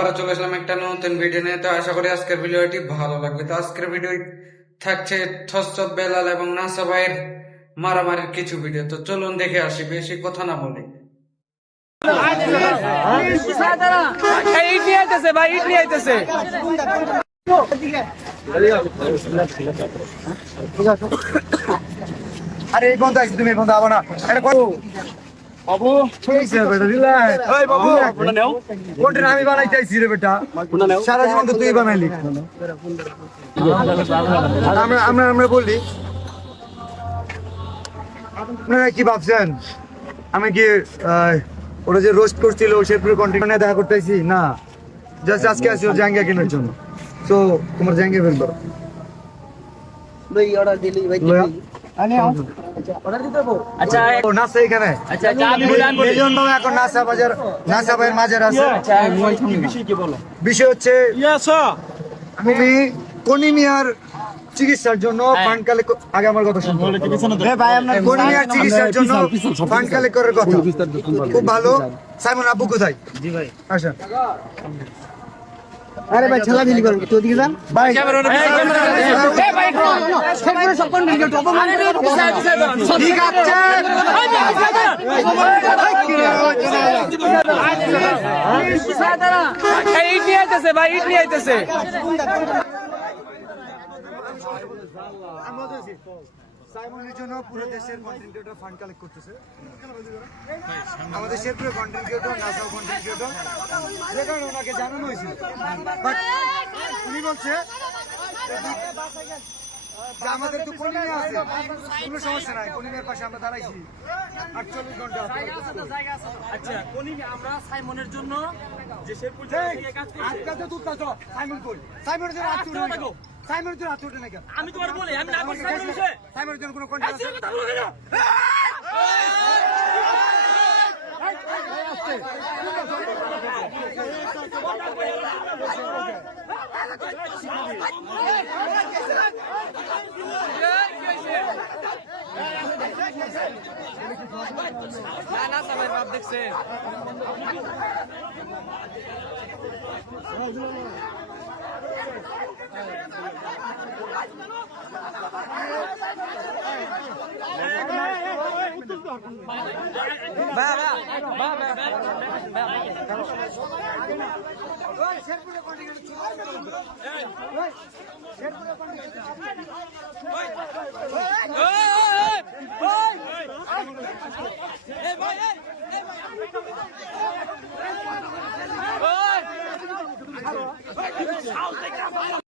আবারও চলে আসলাম একটা নতুন ভিডিও নিয়ে। তো আশা করি আজকের ভিডিওটি ভালো লাগবে। তো আজকের ভিডিও থাকছে থসচপ বেলাল এবং নাসা ভাইয়ের মারামারির কিছু ভিডিও। তো চলুন দেখে আসি, বেশি কথা না বলি। ইট নিয়ে আইতেছে ভাই, ইট নিয়ে আইতেছে। আরে এই বন্ধু আইছি, তুমি এই বন্ধু আবা না। এটা কত বাবু হইছে বেটা দিলা। ওই বাবু কোনটা নাও, কোনটা আমি বানাইতেছি রে বেটা। সারা জীবন তো তুই বানাইলি। আমরা বলি আপনারা কি ভাবছেন আমি কি ওরা যে রোস্ট করছিল শেরপুরের কন্টেন্ট দেখা করতেছি না, জাস্ট আজকে আসছিল জাঙ্গিয়া কেনার জন্য। তো তোমার জাঙ্গিয়া ফেলবো অর্ডার দিলি ভাই, আচ্ছা নাসা এখানে আচ্ছা আমি বললাম মিলিয়ন বাবা এখন নাসা বাজার, নাসা ভাইয়ের মাজার আছে। বিষয় হচ্ছে তুমি কনিমিয়ার চিকিৎসার জন্য ফান্ড কালেক্ট, আগে আমার কথা শুনুন ভাই, আপনার কনিমিয়ার চিকিৎসার জন্য ফান্ড কালেক্ট করার কথা খুব ভালো। সাইমন আব্বু কোথায়? জি ভাই আসেন। আরে ভাই ছেলা দিলি করেন তো দিকে যান ভাই সব কোন দিকে টপ মানে ঠিক আছে ইট নিয়ে আইতেছে ভাই, ইট নিয়ে আইতেছে। সাইমনের জন্য পুরো দেশের কন্টেন্ট ক্রিয়েটর ফান্ড কালেক্ট করতেছে। আমাদের শেরপুরের কন্টেন্ট ক্রিয়েটর, নাসাও কন্টেন্ট ক্রিয়েটর, যে কারণে ওনাকে জানানো হয়েছিল। বাট উনি বলছে যে আমাদের তো কনিমিয়া আছে, কোনো সমস্যা নাই, কনিমিয়ার পাশে আমরা দাঁড়াইছি 48 ঘন্টা। আচ্ছা কোনিমি আমরা সাইমনের জন্য যে শেরপুর থেকে কাজ করছি। আজকে তো তুলতা তো সাইমন কই, সাইমনের জন্য হাত উঠে না, সাইমনের জন্য হাত উঠে না কেন? আমি তোমার বলি আমি না করছি সাইমনের বিষয়ে। সাইমনের জন্য কোনো কন্টেন্ট আছে? কথা বলো কেন? না না সবাই বাপ দেখছে। শেরপুরের কন্টেন্ট Hey!